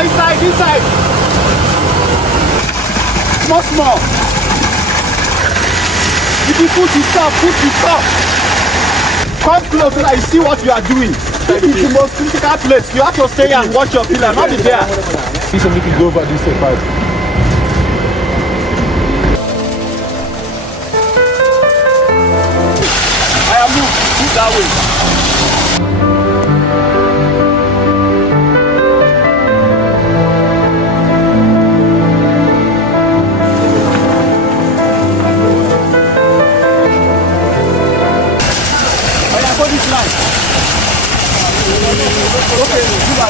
Inside. Small. If you put your stuff. Come close so that you see what you are doing. This is the most critical place. You have to stay and watch your pillar, not be there. Please, we can go over this side. Move that way. Go this line. Okay, move back.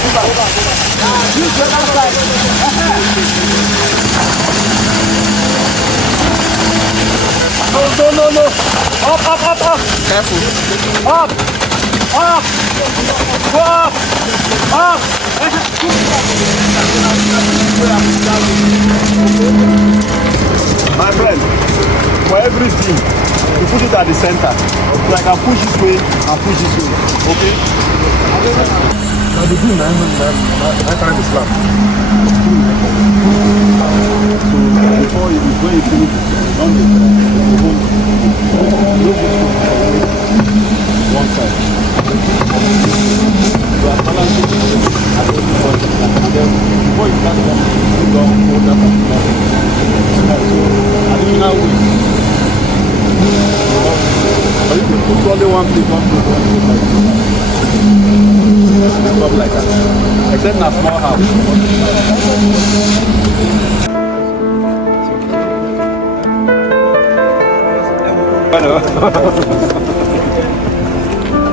Use the other side. No. Up. Careful. Up. My friend, for everything, you put it at the center. So I can push this way and push this way. Okay? Now the good man, I find the slap. So before you finish, don't one side. You are balancing and then before you start walking, you don't hold that additional weight. But if you put only one place like that, except in a small house.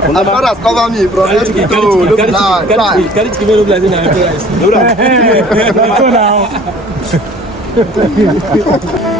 My father's cover me, bro. Let's go. Look now. Carry to look like this.